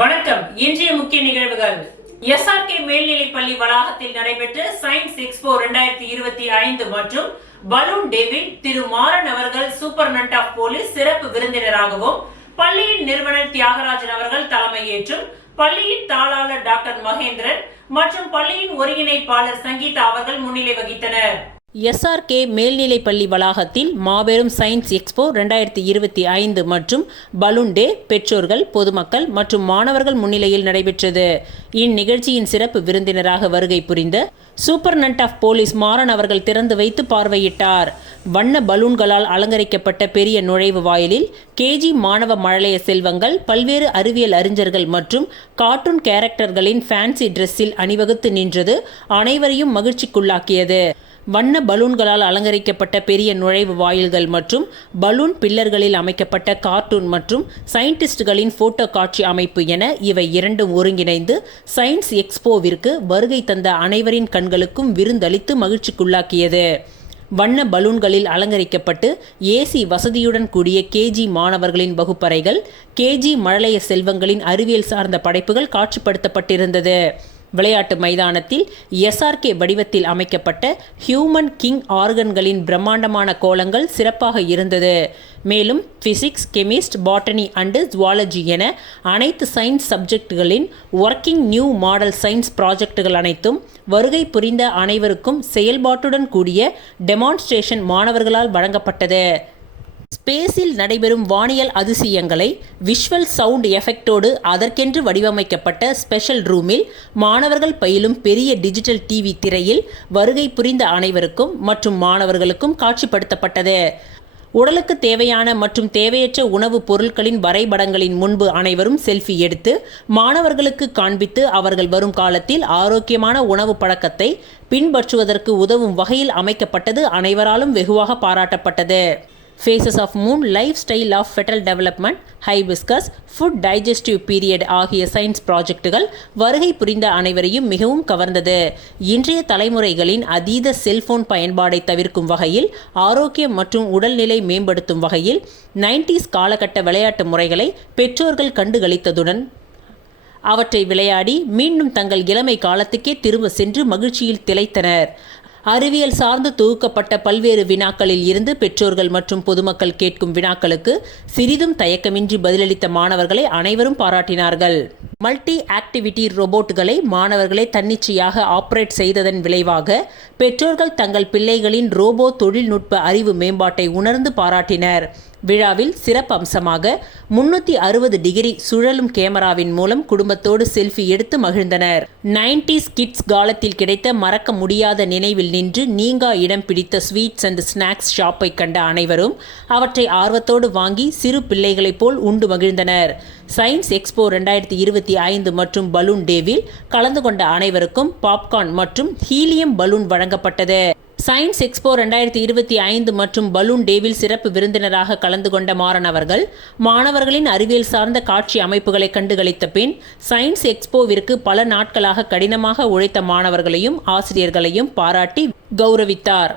வணக்கம். இன்றைய முக்கிய நிகழ்வுகள். SRK மேல்நிலைப் பள்ளி வளாகத்தில் நடைபெற்ற சயின்ஸ் எக்ஸ்போ 2025 மற்றும் பலூன் டேவில் திரு மாறன் அவர்கள் சூப்பர்டென்டன்ட் ஆஃப் போலீஸ் சிறப்பு விருந்தினராகவும், பள்ளியின் நிறுவனர் தியாகராஜன் அவர்கள் தலைமையேற்றும் பள்ளியின் தாளாளர் டாக்டர் மகேந்திரன் மற்றும் பள்ளியின் ஒருங்கிணைப்பாளர் சங்கீதா அவர்கள் முன்னிலை வகித்தனர். SRK மேல்நிலைப் பள்ளி வளாகத்தில் மாபெரும் சயின்ஸ் எக்ஸ்போ 2025 மற்றும் பலூன் டே பெற்றோர்கள், பொதுமக்கள் மற்றும் மாணவர்கள் முன்னிலையில் நடைபெற்றது. இந்நிகழ்ச்சியின் சிறப்பு விருந்தினராக வருகை புரிந்த சூப்பர்டென்டன்ட் ஆஃப் போலீஸ் மாறன் அவர்கள் திறந்து வைத்து பார்வையிட்டார். வண்ண பலூன்களால் அலங்கரிக்கப்பட்ட பெரிய நுழைவு வாயிலில் KG மாணவ மழலைய செல்வங்கள் பல்வேறு அறிவியல் அறிஞர்கள் மற்றும் கார்ட்டூன் கேரக்டர்களின் ஃபேன்சி டிரெஸ்ஸில் அணிவகுத்து நின்றது அனைவரையும் மகிழ்ச்சிக்குள்ளாக்கியது. வண்ண பலூன்களால் அலங்கரிக்கப்பட்ட பெரிய நுழைவு வாயில்கள் மற்றும் பலூன் பில்லர்களில் அமைக்கப்பட்ட கார்ட்டூன் மற்றும் சயின்டிஸ்டுகளின் போட்டோ காட்சி அமைப்பு என இவை இரண்டும் ஒருங்கிணைந்து சயின்ஸ் எக்ஸ்போவிற்கு வருகை தந்த அனைவரின் கண்களுக்கும் விருந்தளித்து மகிழ்ச்சிக்குள்ளாக்கியது. வண்ண பலூன்களில் அலங்கரிக்கப்பட்டு AC வசதியுடன் கூடிய KG மாணவர்களின் வகுப்பறைகள், KG மழலைய செல்வங்களின் அறிவியல் சார்ந்த படைப்புகள் காட்சிப்படுத்தப்பட்டிருந்தது. விளையாட்டு மைதானத்தில் SRK வடிவத்தில் அமைக்கப்பட்ட ஹியூமன் கிங் ஆர்கன்களின் பிரம்மாண்டமான கோலங்கள் சிறப்பாக இருந்தது. மேலும் physics, chemist, botany and zoology என அனைத்து சயின்ஸ் சப்ஜெக்டுகளின் ஒர்க்கிங் நியூ மாடல் சயின்ஸ் ப்ராஜெக்டுகள் அனைத்தும் வருகை புரிந்த அனைவருக்கும் செயல்பாட்டுடன் கூடிய டெமான்ஸ்ட்ரேஷன் மாணவர்களால் வழங்கப்பட்டது. ஸ்பேஸில் நடைபெறும் வானியல் அதிசயங்களை விஷுவல் சவுண்ட் எஃபெக்டோடு அதற்கென்று வடிவமைக்கப்பட்ட ஸ்பெஷல் ரூமில் மாணவர்கள் பயிலும் பெரிய டிஜிட்டல் TV திரையில் வருகை புரிந்த அனைவருக்கும் மற்றும் மாணவர்களுக்கும் காட்சிப்படுத்தப்பட்டது. உடலுக்கு தேவையான மற்றும் தேவையற்ற உணவுப் பொருட்களின் வரைபடங்களின் முன்பு அனைவரும் செல்ஃபி எடுத்து மாணவர்களுக்கு காண்பித்து அவர்கள் வரும் காலத்தில் ஆரோக்கியமான உணவு பழக்கத்தை பின்பற்றுவதற்கு உதவும் வகையில் அமைக்கப்பட்டது அனைவராலும் வெகுவாக பாராட்டப்பட்டது. Phases of moon, life style of foetal development, hibiscus, food digestive period ஆகிய சயின்ஸ் ப்ராஜெக்டுகள் வருகை புரிந்த அனைவரையும் மிகவும் கவர்ந்தது. இன்றைய தலைமுறைகளின் அதீத செல்போன் பயன்பாடை தவிர்க்கும் வகையில், ஆரோக்கியம் மற்றும் உடல்நிலை மேம்படுத்தும் வகையில் 90s காலகட்ட விளையாட்டு முறைகளை பெற்றோர்கள் கண்டுகளித்ததுடன் அவற்றை விளையாடி மீண்டும் தங்கள் இளமை காலத்துக்கே திரும்ப சென்று மகிழ்ச்சியில் திளைத்தனர். அறிவியல் சார்ந்து தொகுக்கப்பட்ட பல்வேறு வினாக்களில் இருந்து பெற்றோர்கள் மற்றும் பொதுமக்கள் கேட்கும் வினாக்களுக்கு சிறிதும் தயக்கமின்றி பதிலளித்த மாணவர்களை அனைவரும் பாராட்டினார்கள். மல்டி ஆக்டிவிட்டி ரோபோட்டுகளை மாணவர்களை தன்னிச்சையாக ஆப்ரேட் செய்ததன் விளைவாக பெற்றோர்கள் தங்கள் பிள்ளைகளின் ரோபோ தொழில்நுட்ப அறிவு மேம்பாட்டை உணர்ந்து பாராட்டினர். விழாவில் சிறப்பு அம்சமாக 360 டிகிரி சுழலும் கேமராவின் மூலம் குடும்பத்தோடு செல்ஃபி எடுத்து மகிழ்ந்தனர். 90s கிட்ஸ் காலத்தில் கிடைத்த மறக்க முடியாத நினைவில் நின்று நீங்கா இடம் பிடித்த ஸ்வீட்ஸ் அண்ட் ஸ்நாக்ஸ் ஷாப்பை கண்ட அனைவரும் அவற்றை ஆர்வத்தோடு வாங்கி சிறு பிள்ளைகளைப் போல் உண்டு மகிழ்ந்தனர். சயின்ஸ் எக்ஸ்போ 2025 மற்றும் பலூன் டேவில் கலந்து கொண்ட அனைவருக்கும் பாப்கார்ன் மற்றும் ஹீலியம் பலூன் வழங்கப்பட்டது. சயின்ஸ் எக்ஸ்போ 2025 மற்றும் பலூன் டேவில் சிறப்பு விருந்தினராக கலந்து கொண்ட மாறன் அவர்கள் மாணவர்களின் அறிவியல் சார்ந்த காட்சி அமைப்புகளை கண்டுகளித்த பின் சயின்ஸ் எக்ஸ்போவிற்கு பல நாட்களாக கடினமாக உழைத்த மாணவர்களையும் ஆசிரியர்களையும் பாராட்டி கௌரவித்தார்.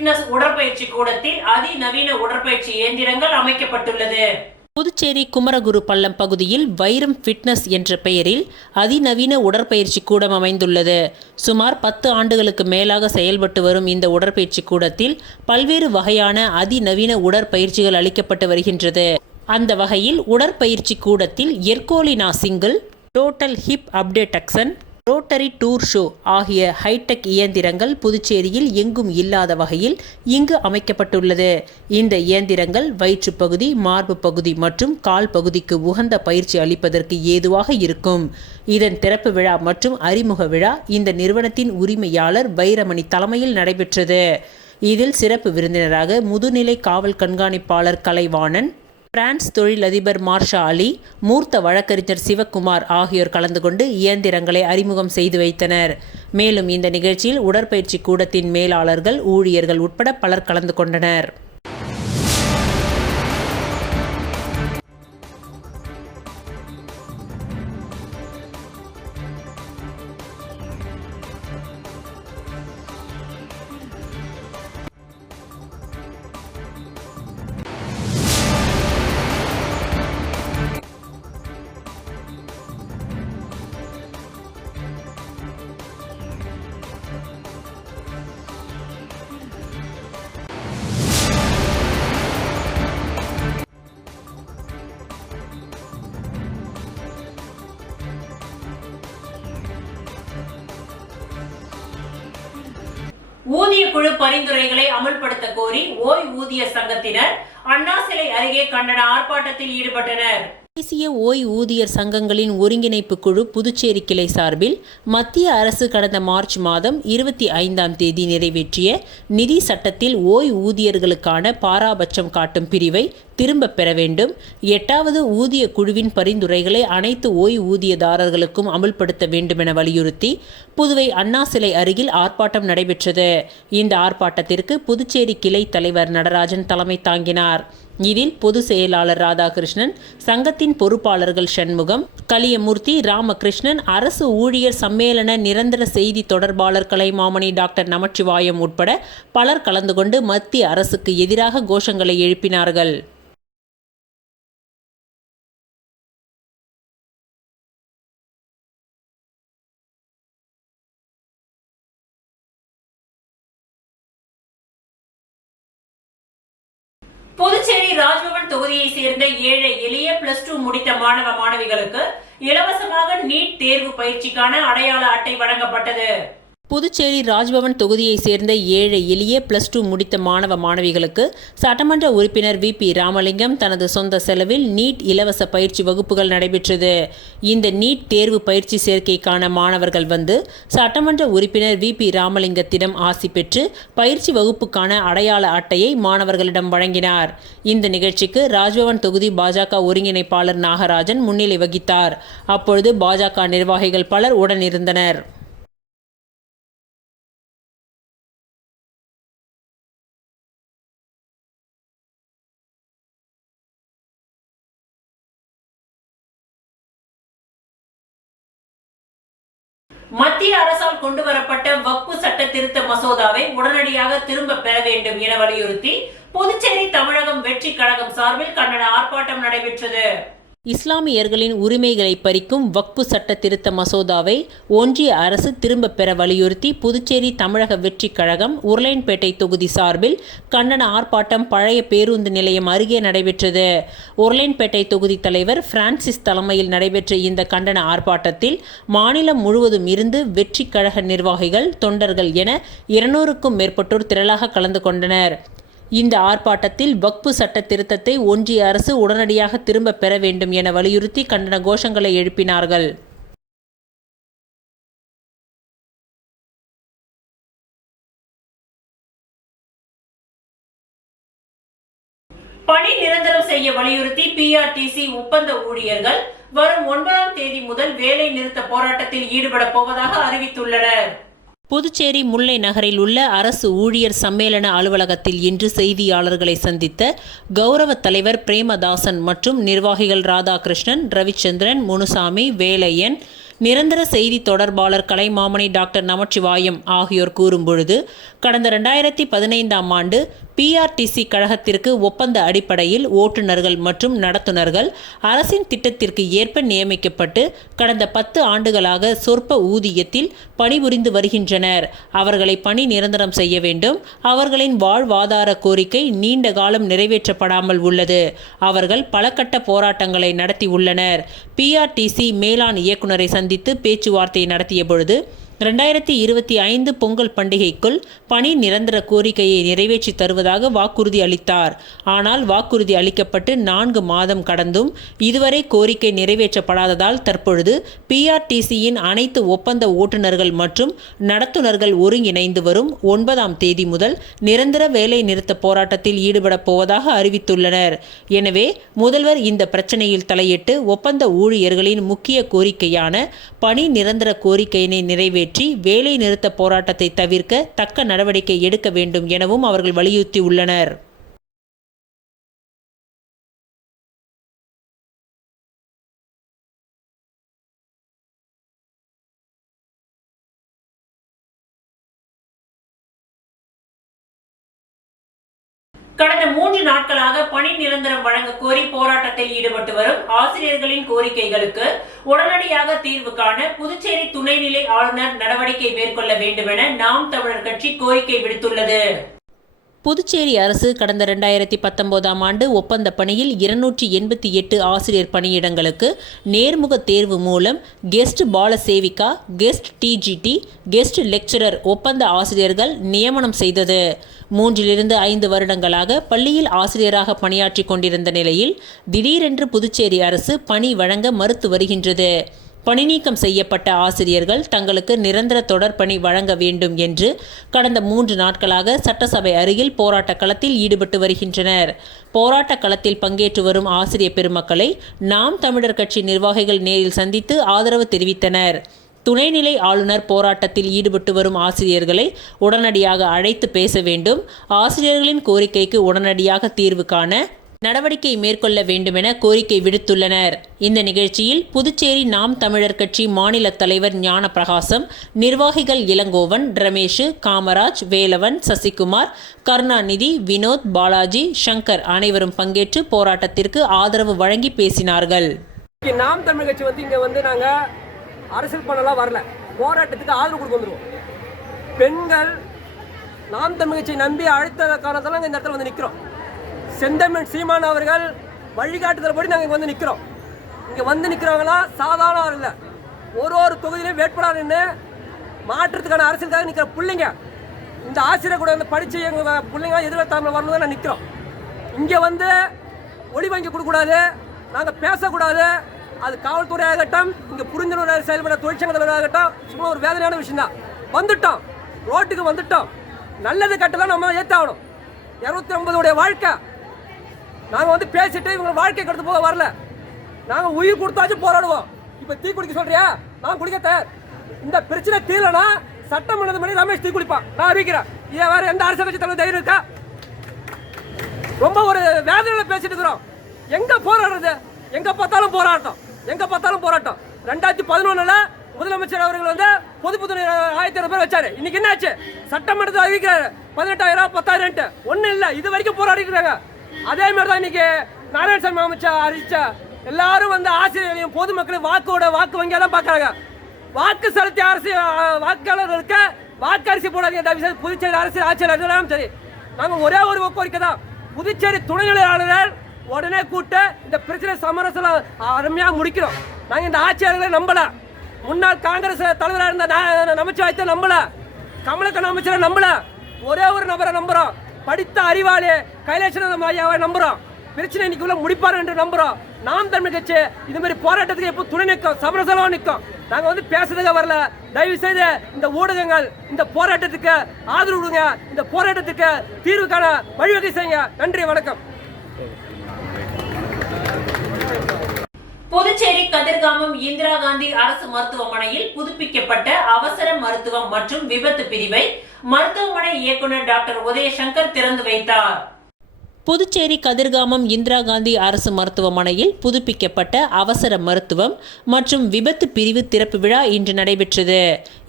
ஃபிட்னஸ் உடற்பயிற்சி கூடத்தில் அதிநவீன உடற்பயிற்சி இயந்திரங்கள் அமைக்கப்பட்டுள்ளது. புதுச்சேரி குமரகுரு பள்ளம் பகுதியில் வைரம் ஃபிட்னஸ் என்ற பெயரில் அதிநவீன உடற்பயிற்சி கூடம் அமைந்துள்ளது. சுமார் 10 ஆண்டுகளுக்கு மேலாக செயல்பட்டு வரும் இந்த உடற்பயிற்சி கூடத்தில் பல்வேறு வகையான அதிநவீன உடற்பயிற்சிகள் அளிக்கப்பட்டு வருகின்றது. அந்த வகையில் உடற்பயிற்சி கூடத்தில் எர்கோலினா single, total hip abduction, rotary torso ஆகிய ஹைடெக் இயந்திரங்கள் புதுச்சேரியில் எங்கும் இல்லாத வகையில் இங்கு அமைக்கப்பட்டுள்ளது. இந்த இயந்திரங்கள் வயிற்றுப்பகுதி, மார்பு பகுதி மற்றும் கால் பகுதிக்கு உகந்த பயிற்சி அளிப்பதற்கு ஏதுவாக இருக்கும். இதன் திறப்பு விழா மற்றும் அறிமுக விழா இந்த நிறுவனத்தின் உரிமையாளர் வைரமணி தலைமையில் நடைபெற்றது. இதில் சிறப்பு விருந்தினராக முதுநிலை காவல் கண்காணிப்பாளர் கலைவாணன், பிரான்ஸ் தொழிலதிபர் மார்ஷா அலி, மூர்த்த வழக்கறிஞர் சிவக்குமார் ஆகியோர் கலந்து கொண்டு இயந்திரங்களை அறிமுகம் செய்து வைத்தனர். மேலும் இந்த நிகழ்ச்சியில் உடற்பயிற்சி கூடத்தின் மேலாளர்கள், ஊழியர்கள் உட்பட பலர் கலந்து கொண்டனர். ஊதிய குழு பரிந்துரைகளை அமல்படுத்த கோரி ஓய்வூதிய சங்கத்தினர் அண்ணா சிலை அருகே கண்டன ஆர்ப்பாட்டத்தில் ஈடுபட்டனர். தேசிய ஓய்வூதியர் சங்கங்களின் ஒருங்கிணைப்பு குழு புதுச்சேரி கிளை சார்பில் மத்திய அரசு கடந்த மார்ச் மாதம் 25ஆம் தேதி நிறைவேற்றிய நிதி சட்டத்தில் ஓய்வூதியர்களுக்கான பாராபட்சம் காட்டும் பிரிவை திரும்ப பெற வேண்டும், 8வது ஊதிய குழுவின் பரிந்துரைகளை அனைத்து ஓய்வூதியதாரர்களுக்கும் அமுல்படுத்த வேண்டும் என வலியுறுத்தி புதுவை அண்ணா சிலை அருகில் ஆர்ப்பாட்டம் நடைபெற்றது. இந்த ஆர்ப்பாட்டத்திற்கு புதுச்சேரி கிளை தலைவர் நடராஜன் தலைமை தாங்கினார். இதில் பொதுச் செயலாளர் ராதாகிருஷ்ணன், சங்கத்தின் பொறுப்பாளர்கள் சண்முகம், கலியமூர்த்தி, ராமகிருஷ்ணன், அரசு ஊழியர் சம்மேளன நிரந்தர செய்தி தொடர்பாளர் கலைமாமணி டாக்டர் நமச்சிவாயம் உட்பட பலர் கலந்து கொண்டு மத்திய அரசுக்கு எதிராக கோஷங்களை எழுப்பினார்கள். புதுச்சேரி ராஜ்பவன் தொகுதியை சேர்ந்த ஏழை எளிய +2 முடித்த மாணவ மாணவிகளுக்கு இலவசமாக நீட் தேர்வு பயிற்சிக்கான அடையாள அட்டை வழங்கப்பட்டது. புதுச்சேரி ராஜ்பவன் தொகுதியை சேர்ந்த ஏழை எளிய +2 முடித்த மாணவ மாணவிகளுக்கு சட்டமன்ற உறுப்பினர் VP ராமலிங்கம் தனது சொந்த செலவில் நீட் இலவச பயிற்சி வகுப்புகள் நடைபெற்றது. இந்த நீட் தேர்வு பயிற்சி சேர்க்கைக்கான மாணவர்கள் வந்து சட்டமன்ற உறுப்பினர் VP ராமலிங்கத்திடம் ஆசி பெற்று பயிற்சி வகுப்புக்கான அடையாள அட்டையை மாணவர்களிடம் வழங்கினார். இந்த நிகழ்ச்சிக்கு ராஜ்பவன் தொகுதி பாஜக ஒருங்கிணைப்பாளர் நாகராஜன் முன்னிலை வகித்தார். அப்பொழுது பாஜக நிர்வாகிகள் பலர் உடனிருந்தனர். மத்திய அரசால் கொண்டுவரப்பட்ட வக்ஃபு சட்ட திருத்த மசோதாவை உடனடியாக திரும்ப பெற வேண்டும் என வலியுறுத்தி புதுச்சேரி தமிழகம் வெற்றி கழகம் சார்பில் கண்டன ஆர்ப்பாட்டம் நடைபெற்றது. இஸ்லாமியர்களின் உரிமைகளை பறிக்கும் வக்ஃபு சட்ட திருத்த மசோதாவை ஒன்றிய அரசு திரும்ப பெற வலியுறுத்தி புதுச்சேரி தமிழக வெற்றி கழகம் உருளையன்பேட்டை தொகுதி சார்பில் கண்டன ஆர்ப்பாட்டம் பழைய பேருந்து நிலையம் அருகே நடைபெற்றது. உருளையன்பேட்டை தொகுதி தலைவர் பிரான்சிஸ் தலைமையில் நடைபெற்ற இந்த கண்டன ஆர்ப்பாட்டத்தில் மாநிலம் முழுவதும் இருந்து வெற்றி கழக நிர்வாகிகள், தொண்டர்கள் என 200க்கும் மேற்பட்டோர் திரளாக கலந்து கொண்டனர். இந்த ஆர்ப்பாட்டத்தில் வக்ஃபு சட்ட திருத்தத்தை ஒன்றிய அரசு உடனடியாக திரும்ப பெற வேண்டும் என வலியுறுத்தி கண்டன கோஷங்களை எழுப்பினார்கள். பணி நிரந்தரம் செய்ய வலியுறுத்தி PRTC ஒப்பந்த ஊழியர்கள் வரும் 9ஆம் தேதி முதல் வேலை நிறுத்த போராட்டத்தில் ஈடுபட போவதாக அறிவித்துள்ளனர். புதுச்சேரி முல்லை நகரில் உள்ள அரசு ஊழியர் சம்மேளன அலுவலகத்தில் இன்று செய்தியாளர்களை சந்தித்த கௌரவ தலைவர் பிரேமதாசன் மற்றும் நிர்வாகிகள் ராதாகிருஷ்ணன், ரவிச்சந்திரன், முனுசாமி, வேலையன், நிரந்தர செய்தி தொடர்பாளர் கலைமாமணி டாக்டர் நமச்சிவாயம் ஆகியோர் கூறும்பொழுது, கடந்த 2015ஆம் ஆண்டு பிஆர்டிசி கழகத்திற்கு ஒப்பந்த அடிப்படையில் ஓட்டுநர்கள் மற்றும் நடத்துனர்கள் அரசின் திட்டத்திற்கு ஏற்ப நியமிக்கப்பட்டு கடந்த 10 ஆண்டுகளாக சொற்ப ஊதியத்தில் பணிபுரிந்து வருகின்றனர். அவர்களை பணி நிரந்தரம் செய்ய வேண்டும். அவர்களின் வாழ்வாதார கோரிக்கை நீண்ட காலம் நிறைவேற்றப்படாமல் உள்ளது. அவர்கள் பல கட்ட போராட்டங்களை நடத்தி உள்ளனர். பிஆர்டிசி மேலாண் இயக்குநரை சந்தித்து பேச்சுவார்த்தை நடத்திய பொழுது 2025 பொங்கல் பண்டிகைக்குள் பணி நிரந்தர கோரிக்கையை நிறைவேற்றி தருவதாக வாக்குறுதி அளித்தார். ஆனால் வாக்குறுதி அளிக்கப்பட்டு 4 மாதம் கடந்தும் இதுவரை கோரிக்கை நிறைவேற்றப்படாததால் தற்பொழுது பிஆர்டிசியின் அனைத்து ஒப்பந்த ஓட்டுநர்கள் மற்றும் நடத்துனர்கள் ஒருங்கிணைந்து வரும் 9ஆம் தேதி முதல் நிரந்தர வேலை நிறுத்த போராட்டத்தில் ஈடுபடப் போவதாக அறிவித்துள்ளனர். எனவே முதல்வர் இந்த பிரச்சனையில் தலையிட்டு ஒப்பந்த ஊழியர்களின் முக்கிய கோரிக்கையான பணி நிரந்தர கோரிக்கையினை நிறைவேற்றி வேலை நிறுத்த போராட்டத்தை தவிர்க்க தக்க நடவடிக்கை எடுக்க வேண்டும் எனவும் அவர்கள் வலியுறுத்தியுள்ளனர். கடந்த 3 நாட்களாக பணி நிரந்தரம் வழங்க கோரி போராட்டத்தில் ஈடுபட்டு வரும் ஆசிரியர்களின் கோரிக்கைகளுக்கு உடனடியாக தீர்வு காண புதுச்சேரி துணைநிலை ஆளுநர் நடவடிக்கை மேற்கொள்ள வேண்டும் என நாம் தமிழர் கட்சி கோரிக்கை விடுத்துள்ளது. புதுச்சேரி அரசு கடந்த 2019ஆம் ஆண்டு ஒப்பந்த பணியில் 288 ஆசிரியர் பணியிடங்களுக்கு நேர்முக தேர்வு மூலம் கெஸ்ட் பால சேவிகா, கெஸ்ட் டிஜிடி, கெஸ்ட் லெக்சரர் ஒப்பந்த ஆசிரியர்கள் நியமனம் செய்தது. 3 to 5 வருடங்களாக பள்ளியில் ஆசிரியராக பணியாற்றி கொண்டிருந்த நிலையில் திடீரென்று புதுச்சேரி அரசு பணி வழங்க மறுத்து வருகின்றது. பணி நீக்கம் செய்யப்பட்ட ஆசிரியர்கள் தங்களுக்கு நிரந்தர தொடர் பணி வழங்க வேண்டும் என்று கடந்த 3 நாட்களாக சட்டசபை அருகில் போராட்ட களத்தில் ஈடுபட்டு வருகின்றனர். போராட்ட களத்தில் பங்கேற்று வரும் ஆசிரியர் பெருமக்களை நாம் தமிழர் கட்சி நிர்வாகிகள் நேரில் சந்தித்து ஆதரவு தெரிவித்தனர். துணைநிலை ஆளுநர் போராட்டத்தில் ஈடுபட்டு வரும் ஆசிரியர்களை உடனடியாக அழைத்து பேச வேண்டும். ஆசிரியர்களின் கோரிக்கைக்கு உடனடியாக தீர்வு காண நடவடிக்கை மேற்கொள்ள வேண்டுமென கோரிக்கை விடுத்துள்ளனர். இந்த நிகழ்ச்சியில் புதுச்சேரி நாம் தமிழர் கட்சி மாநில தலைவர் ஞானப்பிரகாசம், நிர்வாகிகள் இளங்கோவன், ரமேஷ், காமராஜ், வேலவன், சசிகுமார், கருணாநிதி, வினோத், பாலாஜி, சங்கர் அனைவரும் பங்கேற்று போராட்டத்திற்கு ஆதரவு வழங்கி பேசினார்கள். நாம் தமிழர் கட்சி இங்க நாங்க அரசியல் பண்ணலாம் வரல, போராட்டத்துக்கு ஆதரவு கொடுக்க வந்துருவோம். பெண்கள் நாம் தமிழர் கட்சியை நம்பி அழைத்த காரணத்தால இந்த இடத்துல நிற்கிறோம். செந்தமிழ் சீமான் அவர்கள் வழிகாட்டுதல் படி நாங்கள் இங்கே நிற்கிறோம். இங்கே நிற்கிறவங்களாம் சாதாரண இல்லை, ஒரு தொகுதியிலையும் வேட்பாளர்னு மாற்றத்துக்கான அரசியலுக்காக நிற்கிற பிள்ளைங்க. இந்த ஆசிரியர் கூட படித்து எங்கள் பிள்ளைங்க எதிர்காலத்தில் வரணும் தான் நான் நிற்கிறோம். இங்கே ஒளி வாங்கி கொடுக்கக்கூடாது, நாங்கள் பேசக்கூடாது. அது காவல்துறை ஆகட்டும், இங்கே புரிந்துணர்வு செயல்பட தொழிற்சங்கத்தில் ஆகட்டும், சும்மா ஒரு வேதனையான விஷயம் தான். வந்துட்டோம், ரோட்டுக்கு வந்துட்டோம். நல்லது கட்டலாம் நம்ம ஏற்றாகணும். 250 வாழ்க்கை நாங்கள் பேசிட்டு இவங்க வாழ்க்கை கடந்து போக வரல. நாங்கள் உயிர் கொடுத்தாச்சும் போராடுவோம். இப்போ தீ குடிக்க சொல்றியா? நான் குடிக்க தயார். இந்த பிரச்சனை தீரலனா சட்டமன்றத்து மணி ரமேஷ் தீ குடிப்பான், நான் அறிவிக்கிறேன். ஏன் வேற எந்த அரசியல் கட்சி தலைவர் தைரியம் இருக்கா? ரொம்ப ஒரு வேதனையில பேசிட்டு இருக்கிறோம். எங்க போராடுறது? எங்க பார்த்தாலும் போராட்டம், எங்க பார்த்தாலும் போராட்டம். 2011 முதலமைச்சர் அவர்கள் பொதுப்புத்துறை 1000 பேர் வச்சாரு. இன்னைக்கு என்ன ஆச்சு? சட்டமன்றத்தில் அறிவிக்கிறாரு 18,000 10,000 ஒன்னும் இல்லை. இது வரைக்கும் போராடிக்கிறாங்க. அதே மாதிரி தான் இன்னைக்கு நாராயணசாமி அமைச்சர் அறிவிச்சா எல்லாரும் ஆசிரியர்களையும் பொதுமக்களையும் வாக்கு வங்கியா தான் பார்க்கறாங்க. வாக்கு செலுத்திய அரசு வாக்காளர்களுக்கு வாக்கரிசி போடாதீங்க தயவு செய்து. புதுச்சேரி அரசு ஆட்சியாளர்களும் சரி, நாங்கள் ஒரே ஒரு கோரிக்கை தான். புதுச்சேரி துணைநிலை ஆளுநர் உடனே கூட்டு இந்த பிரச்சனை சமரசம் அருமையா முடிக்கிறோம். நாங்கள் இந்த ஆட்சியாளர்களை நம்பல. முன்னாள் காங்கிரஸ் தலைவராக இருந்த நமச்சிவாயத்தை நம்பல, கமலக்கண்ணன் அமைச்சரை நம்பல. ஒரே ஒரு நபரை நம்புறோம், படித்த அறிவாளி கைலாசநாதன் ஐயாவை நம்புறோம். பிரச்சனை இன்னைக்கு முடிப்பார் என்று நம்புறோம். நாம் தமிழர் கட்சி இது மாதிரி போராட்டத்துக்கு எப்போ துணை நிற்கும், சமரசமாக நிற்கும். நாங்கள் பேசுறதுக்கு வரல. தயவு செய்து இந்த ஊடகங்கள் இந்த போராட்டத்துக்கு ஆதரவு கொடுங்க, இந்த போராட்டத்துக்கு தீர்வுக்கான வழிவகை செய்யுங்க. நன்றி, வணக்கம். புதுச்சேரி கதிர்காமம் இந்திரா காந்தி அரசு மருத்துவமனையில் புதுப்பிக்கப்பட்ட அவசர மருத்துவம் மற்றும் விபத்து பிரிவை மருத்துவமனை இயக்குநர் டாக்டர் உதயசங்கர் திறந்து வைத்தார். புதுச்சேரி கதிர்காமம் இந்திரா காந்தி அரசு மருத்துவமனையில் புதுப்பிக்கப்பட்ட அவசர மருத்துவம் மற்றும் விபத்து பிரிவு திறப்பு விழா இன்று நடைபெற்றது.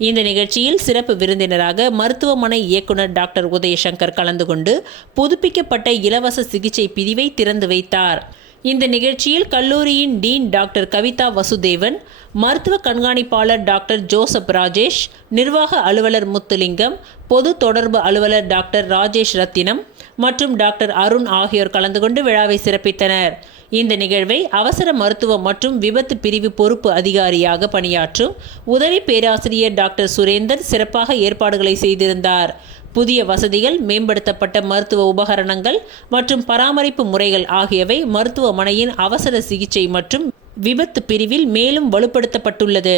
இந்த நிகழ்ச்சியில் சிறப்பு விருந்தினராக மருத்துவமனை இயக்குநர் டாக்டர் உதயசங்கர் கலந்து கொண்டு புதுப்பிக்கப்பட்ட இலவச சிகிச்சை பிரிவை திறந்து வைத்தார். இந்த நிகழ்ச்சியில் கல்லூரியின் டீன் டாக்டர் கவிதா வசுதேவன், மருத்துவ கண்காணிப்பாளர் டாக்டர் ஜோசப் ராஜேஷ், நிர்வாக அலுவலர் முத்துலிங்கம், பொது தொடர்பு அலுவலர் டாக்டர் ராஜேஷ் ரத்தினம் மற்றும் டாக்டர் அருண் ஆகியோர் கலந்து கொண்டு விழாவை சிறப்பித்தனர். இந்த நிகழ்வை அவசர மருத்துவம் மற்றும் விபத்து பிரிவு பொறுப்பு அதிகாரியாக பணியாற்றும் உதவி பேராசிரியர் டாக்டர் சுரேந்தர் சிறப்பாக ஏற்பாடுகளை செய்திருந்தார். புதிய வசதிகள், மேம்படுத்தப்பட்ட மருத்துவ உபகரணங்கள் மற்றும் பராமரிப்பு முறைகள் ஆகியவை மருத்துவமனையின் அவசர சிகிச்சை மற்றும் விபத்து பிரிவில் மேலும் வலுப்படுத்தப்பட்டுள்ளது.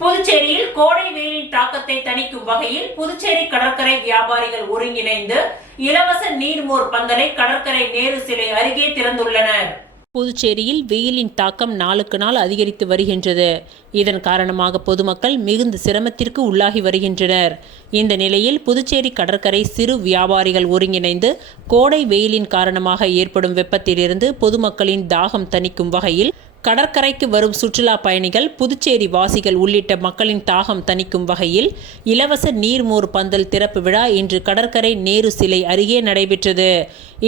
புதுச்சேரியில் கோடை வெயிலின் தாக்கத்தை தணிக்கும் வகையில் புதுச்சேரி கடற்கரை வியாபாரிகள் ஒருங்கிணைந்து இலவச நீர்மோர் பந்தலை கடற்கரை நேரு சிலை அருகே திறந்துள்ளனர். புதுச்சேரியில் வெயிலின் தாக்கம் நாளுக்கு நாள் அதிகரித்து வருகின்றது. இதன் காரணமாக பொதுமக்கள் மிகுந்த சிரமத்திற்கு உள்ளாகி வருகின்றனர். இந்த நிலையில் புதுச்சேரி கடற்கரை சிறு வியாபாரிகள் ஒருங்கிணைந்து கோடை வெயிலின் காரணமாக ஏற்படும் வெப்பத்திலிருந்து பொதுமக்களின் தாகம் தணிக்கும் வகையில் கடற்கரைக்கு வரும் சுற்றுலா பயணிகள், புதுச்சேரி வாசிகள் உள்ளிட்ட மக்களின் தாகம் தணிக்கும் வகையில் இலவச நீர்மோர் பந்தல் திறப்பு விழா இன்று கடற்கரை நேரு சிலை அருகே நடைபெற்றது.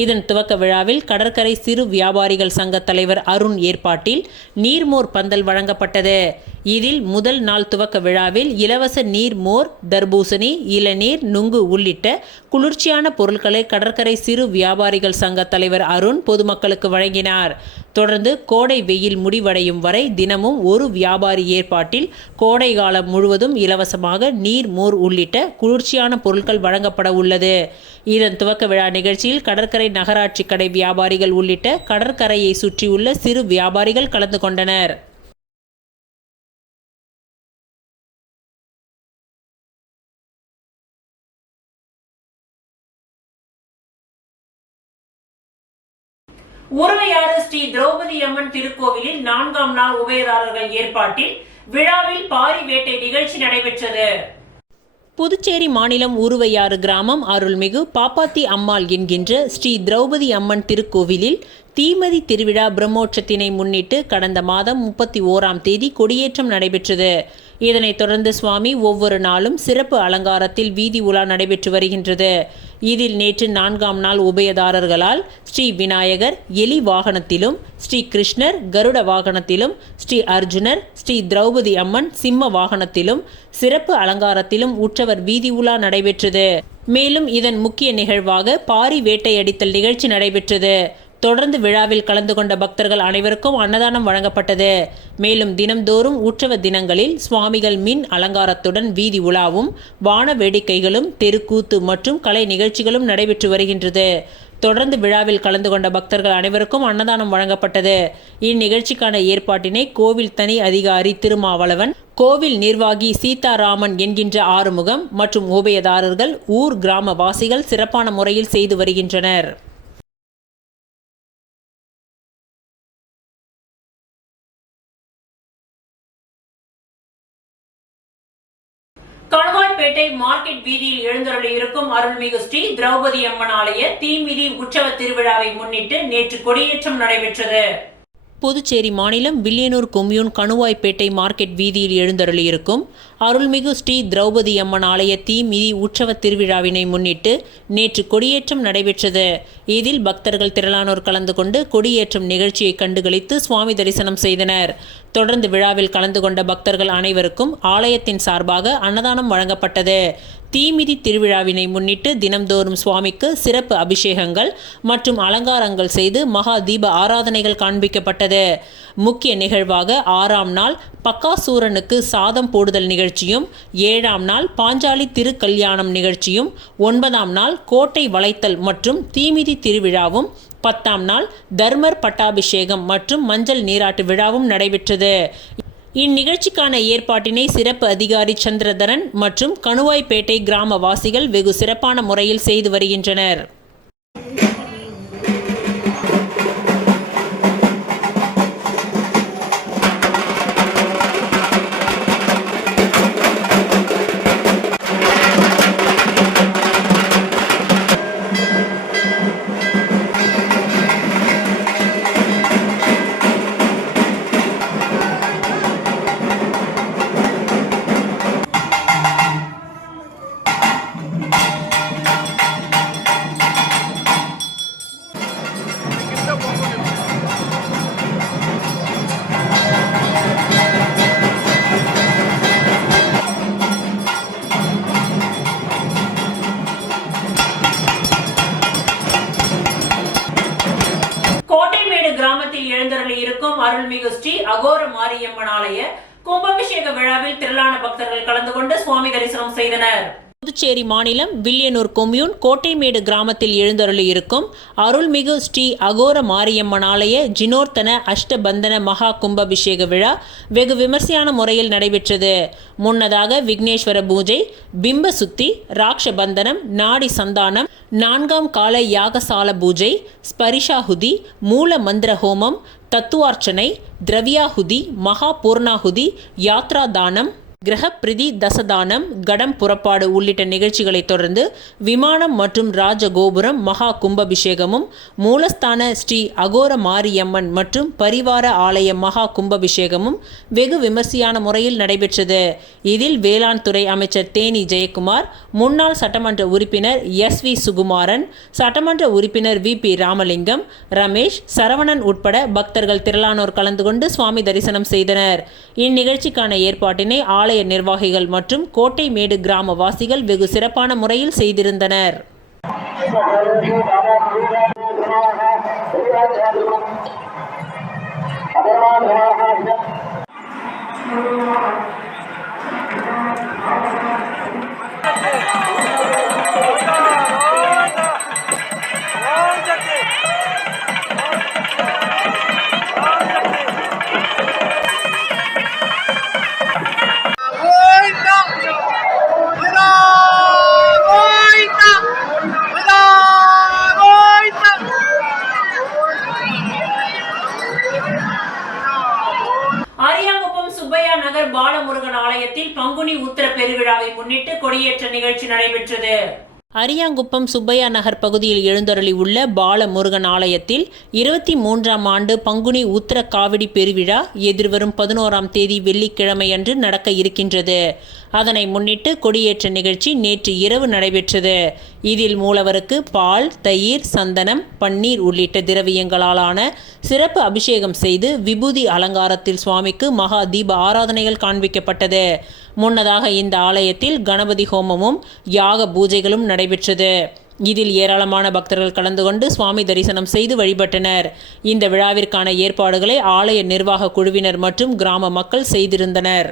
இதன் துவக்க விழாவில் கடற்கரை சிறு வியாபாரிகள் சங்க தலைவர் அருண் ஏற்பாட்டில் நீர்மோர் பந்தல் வழங்கப்பட்டது. இதில் முதல் நாள் துவக்க விழாவில் இலவச நீர்மோர், தர்பூசணி, இளநீர், நுங்கு உள்ளிட்ட குளிர்ச்சியான பொருட்களை கடற்கரை சிறு வியாபாரிகள் சங்க தலைவர் அருண் பொதுமக்களுக்கு வழங்கினார். தொடர்ந்து கோடை வெயில் முடிவடையும் வரை தினமும் ஒரு வியாபாரி ஏற்பாட்டில் கோடை காலம் முழுவதும் இலவசமாக நீர், மோர் உள்ளிட்ட குளிர்ச்சியான பொருட்கள் வழங்கப்பட உள்ளது. இதன் துவக்க விழா நிகழ்ச்சியில் கடற்கரை நகராட்சி கடை வியாபாரிகள் உள்ளிட்ட கடற்கரையை சுற்றியுள்ள சிறு வியாபாரிகள் கலந்து கொண்டனர். உருவையாறு ஸ்ரீ திரௌபதி அம்மன் திருக்கோவிலில் 4ஆம் நாள் உபயதாரர்கள் ஏற்பாட்டில் விழாவில் பாரி வேட்டை நிகழ்ச்சி நடைபெற்றது. புதுச்சேரி மாநிலம் உருவையாறு கிராமம் அருள்மிகு பாப்பாத்தி அம்மாள் என்கின்ற ஸ்ரீ திரௌபதி அம்மன் திருக்கோவிலில் தீமதி திருவிழா பிரம்மோற்சவத்தினை முன்னிட்டு கடந்த மாதம் 31ஆம் தேதி கொடியேற்றம் நடைபெற்றது. இதனைத் தொடர்ந்து சுவாமி ஒவ்வொரு நாளும் சிறப்பு அலங்காரத்தில் வீதி உலா நடைபெற்று வருகின்றது. இதில் நேற்று 4ஆம் நாள் உபயதாரர்களால் ஸ்ரீ விநாயகர் எலி வாகனத்திலும், ஸ்ரீ கிருஷ்ணர் கருட வாகனத்திலும், ஸ்ரீ அர்ஜுனர், ஸ்ரீ திரௌபதி அம்மன் சிம்ம வாகனத்திலும் சிறப்பு அலங்காரத்திலும் உற்சவர் வீதி உலா நடைபெற்றது. மேலும் இதன் முக்கிய நிகழ்வாக பாரி வேட்டையடித்தல் நிகழ்ச்சி நடைபெற்றது. தொடர்ந்து விழாவில் கலந்து கொண்ட பக்தர்கள் அனைவருக்கும் அன்னதானம் வழங்கப்பட்டது. மேலும் தினம்தோறும் உற்சவ தினங்களில் சுவாமிகள் மின் அலங்காரத்துடன் வீதி உலாவும், வான வேடிக்கைகளும், தெருக்கூத்து மற்றும் கலை நிகழ்ச்சிகளும் நடைபெற்று வருகின்றது. தொடர்ந்து விழாவில் கலந்து கொண்ட பக்தர்கள் அனைவருக்கும் அன்னதானம் வழங்கப்பட்டது. இந்நிகழ்ச்சிக்கான ஏற்பாட்டினை கோவில் தனி அதிகாரி திருமாவளவன், கோவில் நிர்வாகி சீதாராமன் என்கின்ற ஆறுமுகம் மற்றும் உபயதாரர்கள், ஊர் கிராம வாசிகள் சிறப்பான முறையில் செய்து வருகின்றனர். கணுவாய்பேட்டை மார்க்கெட் வீதியில் எழுந்தருளி இருக்கும் அருள்மிகு ஸ்ரீ திரௌபதி அம்மன் ஆலய தீமிதி உற்சவ திருவிழாவை முன்னிட்டு நேற்று கொடியேற்றம் நடைபெற்றது. புதுச்சேரி மாநிலம் வில்லியனூர் கொம்யூன் கணுவாய்பேட்டை மார்க்கெட் வீதியில் எழுந்தருளியிருக்கும் அருள்மிகு ஸ்ரீ திரௌபதி அம்மன் ஆலய தீமிதி உற்சவ திருவிழாவினை முன்னிட்டு நேற்று கொடியேற்றம் நடைபெற்றது. இதில் பக்தர்கள் திரளானோர் கலந்து கொண்டு கொடியேற்றம் நிகழ்ச்சியை கண்டுகளித்து சுவாமி தரிசனம் செய்தனர். தொடர்ந்து விழாவில் கலந்து கொண்ட பக்தர்கள் அனைவருக்கும் ஆலயத்தின் சார்பாக அன்னதானம் வழங்கப்பட்டது. தீமிதி திருவிழாவினை முன்னிட்டு தினம்தோறும் சுவாமிக்கு சிறப்பு அபிஷேகங்கள் மற்றும் அலங்காரங்கள் செய்து மகா தீப ஆராதனைகள் காண்பிக்கப்பட்டது. முக்கிய நிகழ்வாக 6ஆம் நாள் பக்காசூரனுக்கு சாதம் போடுதல் நிகழ்ச்சியும், 7ஆம் நாள் பாஞ்சாலி திருக்கல்யாணம் நிகழ்ச்சியும், 9ஆம் நாள் கோட்டை வளைத்தல் மற்றும் தீமிதி திருவிழாவும், 10ஆம் நாள் தர்மர் பட்டாபிஷேகம் மற்றும் மஞ்சள் நீராட்டு விழாவும் நடைபெற்றது. இந்நிகழ்ச்சிக்கான ஏற்பாட்டினை சிறப்பு அதிகாரி சந்திரதரன் மற்றும் கணுவாய்பேட்டை கிராமவாசிகள் வெகு சிறப்பான முறையில் செய்து வருகின்றனர். கோட்டைமேடு கிராமத்தில் எழுந்தருளி இருக்கும் அருள்மிகு ஸ்ரீ அகோர மாரியம்மன் ஆலய கும்பாபிஷேக விழாவில் திரளான பக்தர்கள் கலந்து கொண்டு சுவாமி தரிசனம் செய்தனர். புதுச்சேரி மாநிலம் வில்லியனூர் கொம்யூன் கோட்டைமேடு கிராமத்தில் எழுந்தருளி இருக்கும் அருள்மிகு ஸ்ரீ அகோர மாரியம்மன் ஆலய ஜினோர்த்தன அஷ்டபந்தன மகா கும்பாபிஷேக விழா வெகு விமர்சையான முறையில் நடைபெற்றது. முன்னதாக விக்னேஸ்வர பூஜை, பிம்ப சுத்தி, ராக்ஷபந்தனம், நாடி சந்தானம், 4ஆம் கால யாகசால பூஜை, ஸ்பரிஷாகுதி, மூல மந்திர ஹோமம், தத்துவார்ச்சனை, திரவியாகுதி, மகா பூர்ணாகுதி, யாத்ரா தானம், கிரகப்பிரிதி தசதானம், கடம் புறப்பாடு உள்ளிட்ட நிகழ்ச்சிகளை தொடர்ந்து விமானம் மற்றும் ராஜகோபுரம் மகா கும்பாபிஷேகமும், மூலஸ்தான ஸ்ரீ அகோர மாரியம்மன் மற்றும் பரிவார ஆலய மகா கும்பாபிஷேகமும் வெகு விமர்சையான முறையில் நடைபெற்றது. இதில் வேளாண் துறை அமைச்சர் தேனி ஜெயக்குமார், முன்னாள் சட்டமன்ற உறுப்பினர் SV சுகுமாரன், சட்டமன்ற உறுப்பினர் VP ராமலிங்கம், ரமேஷ், சரவணன் உட்பட பக்தர்கள் திரளானோர் கலந்து கொண்டு சுவாமி தரிசனம் செய்தனர். இந்நிகழ்ச்சிக்கான ஏற்பாட்டினை ஆலய நிர்வாகிகள் மற்றும் கோட்டைமேடு கிராமவாசிகள் வெகு சிறப்பான முறையில் செய்திருந்தனர். அரியாங்குப்பம் சுப்பையா நகர் பாலமுருகன் ஆலயத்தில் பங்குனி உத்திர பெருவிழாவை முன்னிட்டு கொடியேற்ற நிகழ்ச்சி நடைபெற்றது. அரியாங்குப்பம் சுப்பையா நகர் பகுதியில் எழுந்தருளி உள்ள பாலமுருகன் ஆலயத்தில் 23ஆம் ஆண்டு பங்குனி உத்திர காவடி பெருவிழா எதிர்வரும் 11ஆம் தேதி வெள்ளிக்கிழமையன்று நடக்க இருக்கின்றது. அதனை முன்னிட்டு கொடியேற்ற நிகழ்ச்சி நேற்று இரவு நடைபெற்றது. இதில் மூலவருக்கு பால், தயிர், சந்தனம், பன்னீர் உள்ளிட்ட திரவியங்களாலான சிறப்பு அபிஷேகம் செய்து விபூதி அலங்காரத்தில் சுவாமிக்கு மகா தீப ஆராதனைகள் காண்பிக்கப்பட்டது. முன்னதாக இந்த ஆலயத்தில் கணபதி ஹோமமும் யாக பூஜைகளும் நடைபெற்றது. இதில் ஏராளமான பக்தர்கள் கலந்து கொண்டு சுவாமி தரிசனம் செய்து வழிபட்டனர். இந்த விழாவிற்கான ஏற்பாடுகளை ஆலய நிர்வாக குழுவினர் மற்றும் கிராம மக்கள் செய்திருந்தனர்.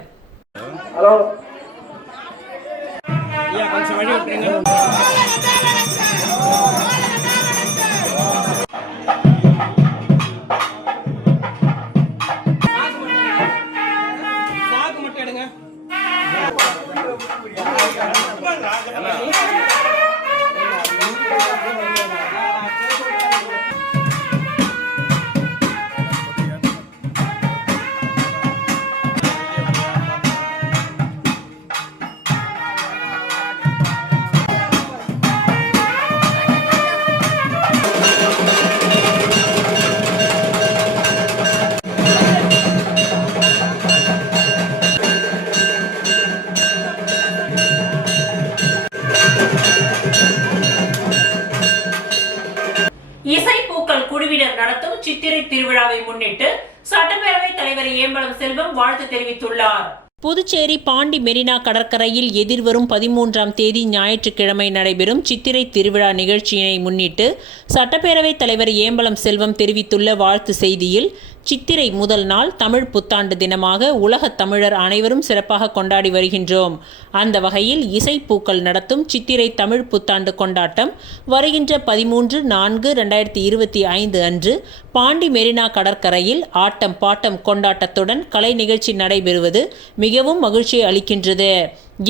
பொதுமக்கள் நடத்தும் சித்திரை திருவிழாவை முன்னிட்டு சட்டப்பேரவைத் தலைவர் ஏம்பலம் செல்வம் வாழ்த்து தெரிவித்துள்ளார். புதுச்சேரி பாண்டி மெரினா கடற்கரையில் எதிர்வரும் 13ஆம் தேதி ஞாயிற்றுக்கிழமை நடைபெறும் சித்திரை திருவிழா நிகழ்ச்சியினை முன்னிட்டு சட்டப்பேரவைத் தலைவர் ஏம்பலம் செல்வம் தெரிவித்துள்ள வாழ்த்து செய்தியில், சித்திரை முதல் நாள் தமிழ் புத்தாண்டு தினமாக உலகத் தமிழர் அனைவரும் சிறப்பாக கொண்டாடி வருகின்றோம். அந்த வகையில் இசைப்பூக்கள் நடத்தும் சித்திரை தமிழ் புத்தாண்டு கொண்டாட்டம் வருகின்ற 13/4/2025 அன்று பாண்டி மெரினா கடற்கரையில் ஆட்டம் பாட்டம் கொண்டாட்டத்துடன் கலை நிகழ்ச்சி நடைபெறுவது மிகவும் மகிழ்ச்சியை அளிக்கின்றது.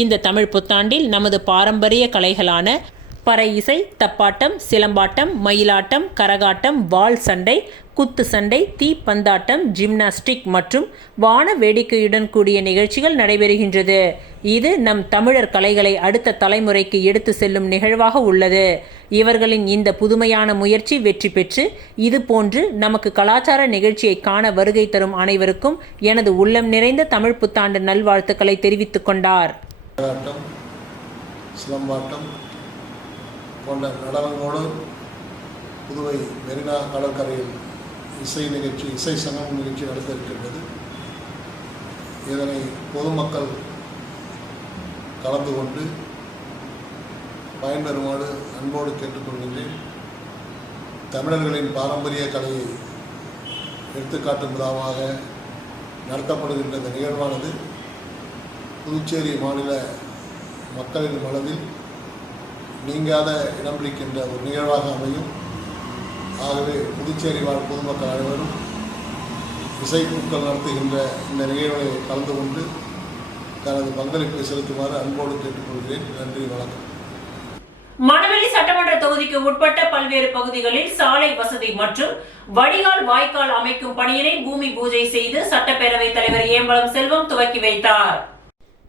இந்த தமிழ் புத்தாண்டில் நமது பாரம்பரிய கலைகளான பறை இசை, தப்பாட்டம், சிலம்பாட்டம், மயிலாட்டம், கரகாட்டம், வாள் சண்டை, குத்து சண்டை, தீப்பந்தாட்டம், ஜிம்னாஸ்டிக் மற்றும் வான வேடிக்கையுடன் கூடிய நிகழ்ச்சிகள் நடைபெறுகின்றது. இது நம் தமிழர் கலைகளை அடுத்த தலைமுறைக்கு எடுத்து செல்லும் நிகழ்வாக உள்ளது. இவர்களின் இந்த புதுமையான முயற்சி வெற்றி பெற்று இதுபோன்று நமக்கு கலாச்சார நிகழ்ச்சியை காண வருகை தரும் அனைவருக்கும் எனது உள்ளம் நிறைந்த தமிழ் புத்தாண்டு நல்வாழ்த்துக்களை தெரிவித்துக் கொண்டார். சிலம்பாட்டம் போன்ற நடனங்களோடு புதுவை மெரினா கடற்கரையில் இசை சங்கம் நிகழ்ச்சி நடத்த இருக்கின்றது. இதனை பொதுமக்கள் கலந்து கொண்டு பயன்பெறுமாறு அன்போடு கேட்டுக்கொள்கின்றேன். தமிழர்களின் பாரம்பரிய கலையை எடுத்துக்காட்டும் விதமாக நடத்தப்படுகின்ற இந்த நிகழ்வானது புதுச்சேரி மாநில மக்களின் மனதில் நீங்காத இடம் பிடிக்கின்ற ஒரு நிகழ்வாக அமையும். ஆகவே புதுச்சேரி வாழ் பொதுமக்கள் அனைவரும் இசைப்பூக்கள் நடத்துகின்ற இந்த நிகழ்வை கலந்து கொண்டு தனது பங்களிப்பை செலுத்துமாறு அன்போடு கேட்டுக்கொள்கிறேன். நன்றி, வணக்கம். மணவெளி சட்டமன்ற தொகுதிக்கு உட்பட்ட பல்வேறு பகுதிகளில் சாலை வசதி மற்றும் வடிகால் வாய்க்கால் அமைக்கும் பணியினை பூமி பூஜை செய்து சட்டப்பேரவைத் தலைவர் ஏம்பலம் செல்வம் துவக்கி வைத்தார்.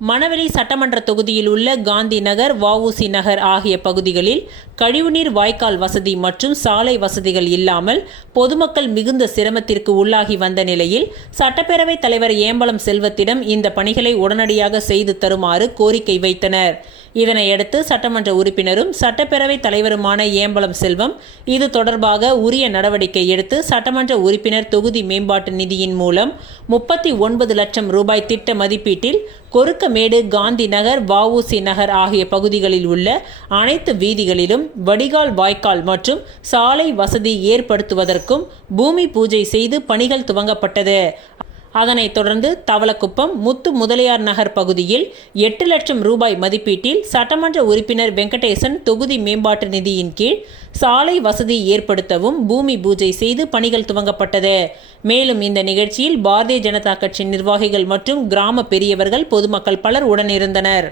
மணவெளி சட்டமன்ற தொகுதியில் உள்ள காந்தி நகர், வஉசி நகர் ஆகிய பகுதிகளில் கழிவுநீர் வாய்க்கால் வசதி மற்றும் சாலை வசதிகள் இல்லாமல் பொதுமக்கள் மிகுந்த சிரமத்திற்கு உள்ளாகி வந்த நிலையில் சட்டப்பேரவைத் தலைவர் ஏம்பலம் செல்வத்திடம் இந்த பணிகளை உடனடியாக செய்து தருமாறு கோரிக்கை வைத்தனர். இதனையடுத்து சட்டமன்ற உறுப்பினரும் சட்டப்பேரவைத் தலைவருமான ஏம்பலம் செல்வம் இது தொடர்பாக உரிய நடவடிக்கை எடுத்து சட்டமன்ற உறுப்பினர் தொகுதி மேம்பாட்டு நிதியின் மூலம் 39 லட்சம் ரூபாய் திட்ட மதிப்பீட்டில் கொருக்கமேடு, காந்தி நகர், வஉசி நகர் ஆகிய பகுதிகளில் உள்ள அனைத்து வீதிகளிலும் வடிகால் வாய்க்கால் மற்றும் சாலை வசதி ஏற்படுத்துவதற்கும் பூமி பூஜை செய்து பணிகள் துவங்கப்பட்டது. அதனைத் தொடர்ந்து தவளக்குப்பம், முத்து முதலியார் நகர் பகுதியில் 8 லட்சம் ரூபாய் மதிப்பீட்டில் சட்டமன்ற உறுப்பினர் வெங்கடேசன் தொகுதி மேம்பாட்டு நிதியின் கீழ் சாலை வசதி ஏற்படுத்தவும் பூமி பூஜை செய்து பணிகள் துவங்கப்பட்டது. மேலும் இந்த நிகழ்ச்சியில் பாரதிய ஜனதா கட்சி நிர்வாகிகள் மற்றும் கிராம பெரியவர்கள், பொதுமக்கள் பலர் உடனிருந்தனர்.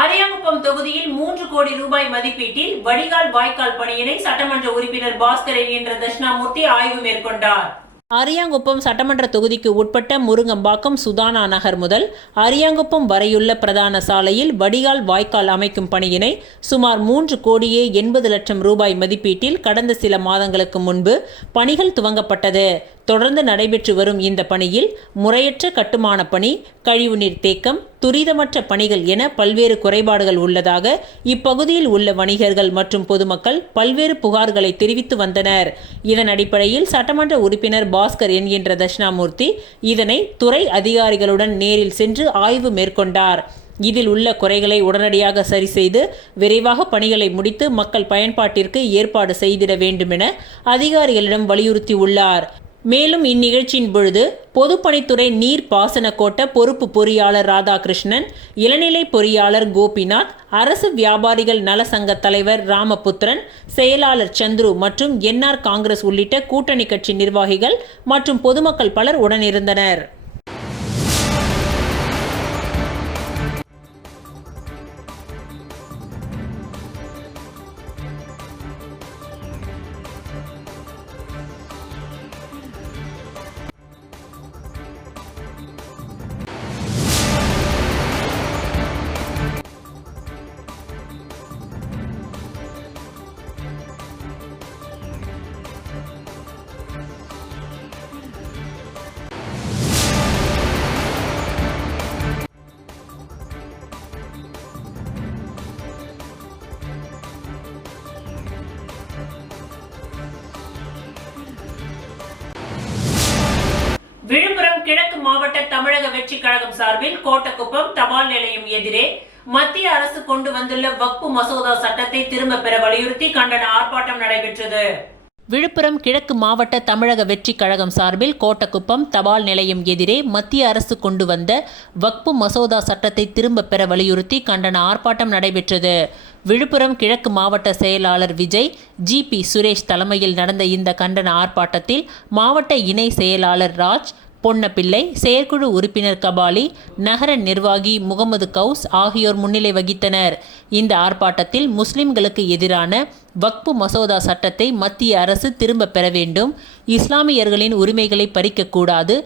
அரியாங்குப்பம் தொகுதியில் 3 கோடி ரூபாய் மதிப்பீட்டில் வடிகால் வாய்க்கால் பணியினை சட்டமன்ற உறுப்பினர் பாஸ்கர் என்கின்ற தட்சிணாமூர்த்தி ஆய்வு மேற்கொண்டார். அரியாங்குப்பம் சட்டமன்ற தொகுதிக்கு உட்பட்ட முருங்கம்பாக்கம், சுதானா நகர் முதல் அரியாங்குப்பம் வரையுள்ள பிரதான சாலையில் வடிகால் வாய்க்கால் அமைக்கும் பணியினை சுமார் 3 கோடியே 80 லட்சம் ரூபாய் மதிப்பீட்டில் கடந்த சில மாதங்களுக்கு முன்பு பணிகள் துவங்கப்பட்டது. தொடர்ந்து நடைபெற்று வரும் இந்த பணியில் முறையற்ற கட்டுமான பணி, கழிவுநீர் தேக்கம், துரிதமற்ற பணிகள் என பல்வேறு குறைபாடுகள் உள்ளதாக இப்பகுதியில் உள்ள வணிகர்கள் மற்றும் பொதுமக்கள் பல்வேறு புகார்களை தெரிவித்து வந்தனர். இதன் அடிப்படையில் சட்டமன்ற உறுப்பினர் பாஸ்கர் என்கின்ற தட்சிணாமூர்த்தி இதனை துறை அதிகாரிகளுடன் நேரில் சென்று ஆய்வு மேற்கொண்டார். இதில் உள்ள குறைகளை உடனடியாக சரி செய்து விரைவாக பணிகளை முடித்து மக்கள் பயன்பாட்டிற்கு ஏற்பாடு செய்திட வேண்டும் என அதிகாரிகளிடம் வலியுறுத்தி உள்ளார். மேலும் இந்நிகழ்ச்சியின் பொழுது பொதுப்பணித்துறை நீர் பாசன கோட்ட பொறுப்பு பொறியாளர் ராதாகிருஷ்ணன், இளநிலை பொறியாளர் கோபிநாத், அரசு வியாபாரிகள் நல சங்க தலைவர் ராமபுத்திரன், செயலாளர் சந்துரு மற்றும் என்ஆர் காங்கிரஸ் உள்ளிட்ட கூட்டணி கட்சி நிர்வாகிகள் மற்றும் பொதுமக்கள் பலர் உடனிருந்தனர். விழுப்புரம் கிழக்கு மாவட்ட தமிழக வெற்றி கழகம் சார்பில் கோட்டக்குப்பம் தபால் நிலையம் எதிரே மத்திய அரசு கொண்டு வந்துள்ள வக்பு மசோதா சட்டத்தை திரும்ப பெற வலியுறுத்தி கண்டன ஆர்ப்பாட்டம் நடைபெற்றது. விழுப்புரம் கிழக்கு மாவட்ட தமிழக வெற்றி கழகம் சார்பில் கோட்டக்குப்பம் தபால் நிலையம் எதிரே மத்திய அரசு கொண்டு வந்த வக்பு மசோதா சட்டத்தை திரும்ப பெற வலியுறுத்தி கண்டன ஆர்ப்பாட்டம் நடைபெற்றது. விழுப்புரம் கிழக்கு மாவட்ட செயலாளர் விஜய், ஜி.பி. சுரேஷ் தலைமையில் நடந்த இந்த கண்டன ஆர்ப்பாட்டத்தில் மாவட்ட இணை செயலாளர் ராஜ், பொன்னப்பிள்ளை, செயற்குழு உறுப்பினர் கபாலி, நகர நிர்வாகி முகமது கவுஸ் ஆகியோர் முன்னிலை வகித்தனர். இந்த ஆர்ப்பாட்டத்தில் முஸ்லிம்களுக்கு எதிரான வக்பு மசோதா சட்டத்தை மத்திய அரசு திரும்ப பெற வேண்டும், இஸ்லாமியர்களின் உரிமைகளை பறிக்கக்கூடாது,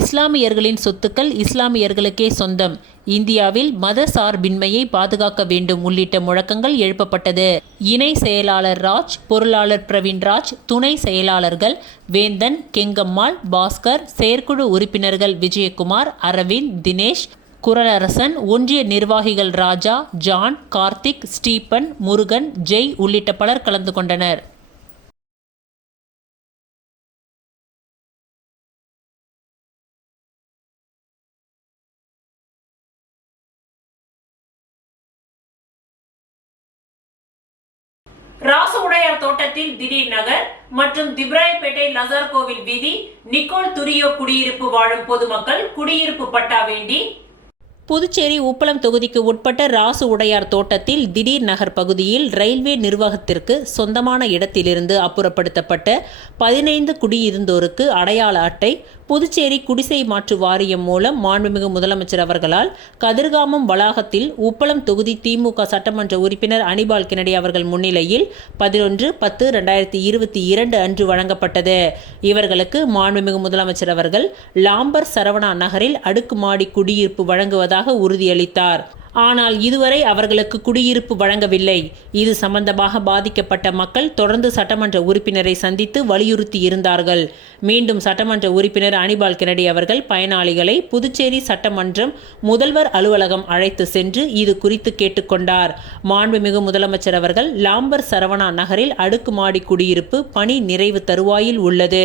இஸ்லாமியர்களின் சொத்துக்கள் இஸ்லாமியர்களுக்கே சொந்தம், இந்தியாவில் மத சார்பின்மையை பாதுகாக்க வேண்டும் உள்ளிட்ட முழக்கங்கள் எழுப்பப்பட்டது. இணை செயலாளர் ராஜ், பொருளாளர் பிரவீன்ராஜ், துணை செயலாளர்கள் வேந்தன், கெங்கம்மாள், பாஸ்கர், செயற்குழு உறுப்பினர்கள் விஜயகுமார், அரவிந்த், தினேஷ், குரலரசன், ஒன்றிய நிர்வாகிகள் ராஜா, ஜான், கார்த்திக், ஸ்டீபன், முருகன், ஜெய் உள்ளிட்ட பலர் கலந்து கொண்டனர். ராசு உடையார் தோட்டத்தில் திடீர் நகர் மற்றும் திப்ராயப்பேட்டை லசார் கோவில் வீதி நிக்கோல் துரியோ குடியிருப்பு வாழும் பொதுமக்கள் குடியிருப்பு பட்டா வேண்டி புதுச்சேரி உப்பளம் தொகுதிக்கு உட்பட்ட ராசு உடையார் தோட்டத்தில் திடீர் நகர் பகுதியில் ரயில்வே நிர்வாகத்திற்கு சொந்தமான இடத்திலிருந்து அப்புறப்படுத்தப்பட்ட 15 குடியிருந்தோருக்கு அடையாள அட்டை புதுச்சேரி குடிசை மாற்று வாரியம் மூலம் மாண்புமிகு முதலமைச்சர் அவர்களால் கதிர்காமம் வளாகத்தில் உப்பளம் தொகுதி திமுக சட்டமன்ற உறுப்பினர் அனிபால் கென்னடி அவர்கள் முன்னிலையில் 11/10/2022 அன்று வழங்கப்பட்டது. இவர்களுக்கு மாண்புமிகு முதலமைச்சர் அவர்கள் லாம்பர் சரவணா நகரில் அடுக்குமாடி குடியிருப்பு வழங்குவதாக உறுதியளித்தார். ஆனால் இதுவரை அவர்களுக்கு குடியிருப்பு வழங்கவில்லை. இது சம்பந்தமாக பாதிக்கப்பட்ட மக்கள் தொடர்ந்து சட்டமன்ற உறுப்பினரை சந்தித்து வலியுறுத்தி இருந்தார்கள். மீண்டும் சட்டமன்ற உறுப்பினர் அனிபால் கென்னடி அவர்கள் பயனாளிகளை புதுச்சேரி சட்டமன்றம் முதல்வர் அலுவலகம் அழைத்து சென்று இது குறித்து கேட்டுக்கொண்டார். மாண்புமிகு முதலமைச்சர் அவர்கள் லாம்பர் சரவணா நகரில் அடுக்குமாடி குடியிருப்பு பணி நிறைவு தருவாயில் உள்ளது,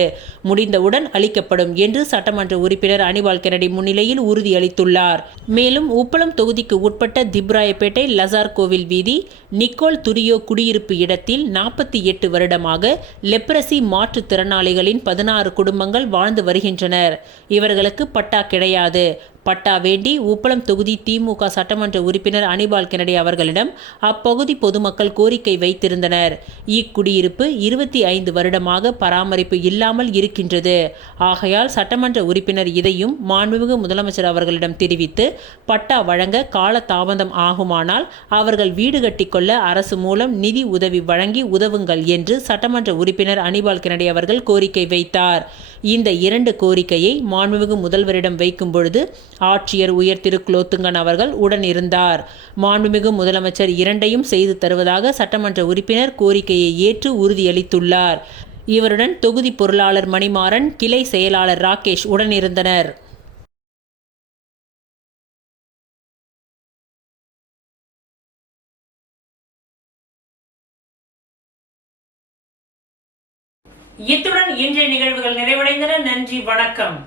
முடிந்தவுடன் அளிக்கப்படும் என்று சட்டமன்ற உறுப்பினர் அனிபால் கென்னடி முன்னிலையில் உறுதியளித்துள்ளார். மேலும் உப்பளம் தொகுதிக்கு உட்பட்ட திப்ராயப்பேட்டை லசார் கோவில் வீதி நிக்கோல் துரியோ குடியிருப்பு இடத்தில் 48 வருடமாக லெப்ரசி மாற்றுத்திறனாளிகளின் 16 குடும்பங்கள் வாழ்ந்து வருகின்றனர். இவர்களுக்கு பட்டா கிடையாது. பட்டா வேண்டி உப்பளம் தொகுதி திமுக சட்டமன்ற உறுப்பினர் அனிபால் கென்னடி அவர்களிடம் அப்பகுதி பொதுமக்கள் கோரிக்கை வைத்திருந்தனர். இக்குடியிருப்பு 25 வருடமாக பராமரிப்பு இல்லாமல் இருக்கின்றது. ஆகையால் சட்டமன்ற உறுப்பினர் இதையும் மாண்புமிகு முதலமைச்சர் அவர்களிடம் தெரிவித்து பட்டா வழங்க கால தாமதம் ஆகுமானால் அவர்கள் வீடு கட்டிக்கொள்ள அரசு மூலம் நிதி உதவி வழங்கி உதவுங்கள் என்று சட்டமன்ற உறுப்பினர் அனிபால் கென்னடி அவர்கள் கோரிக்கை வைத்தார். இந்த 2 கோரிக்கையை மாண்புமிகு முதல்வரிடம் வைக்கும் பொழுது ஆட்சியர் உயர் திரு குலோத்துங்கன் அவர்கள் உடன் இருந்தார். மாண்புமிகு முதலமைச்சர் இரண்டையும் செய்து தருவதாக சட்டமன்ற உறுப்பினர் கோரிக்கையை ஏற்று உறுதியளித்துள்ளார். இவருடன் தொகுதி பொருளாளர் மணிமாறன், கிளை செயலாளர் ராகேஷ் உடனிருந்தனர். இத்துடன் இன்றைய நிகழ்வுகள் நிறைவடைந்தன. நன்றி, வணக்கம்.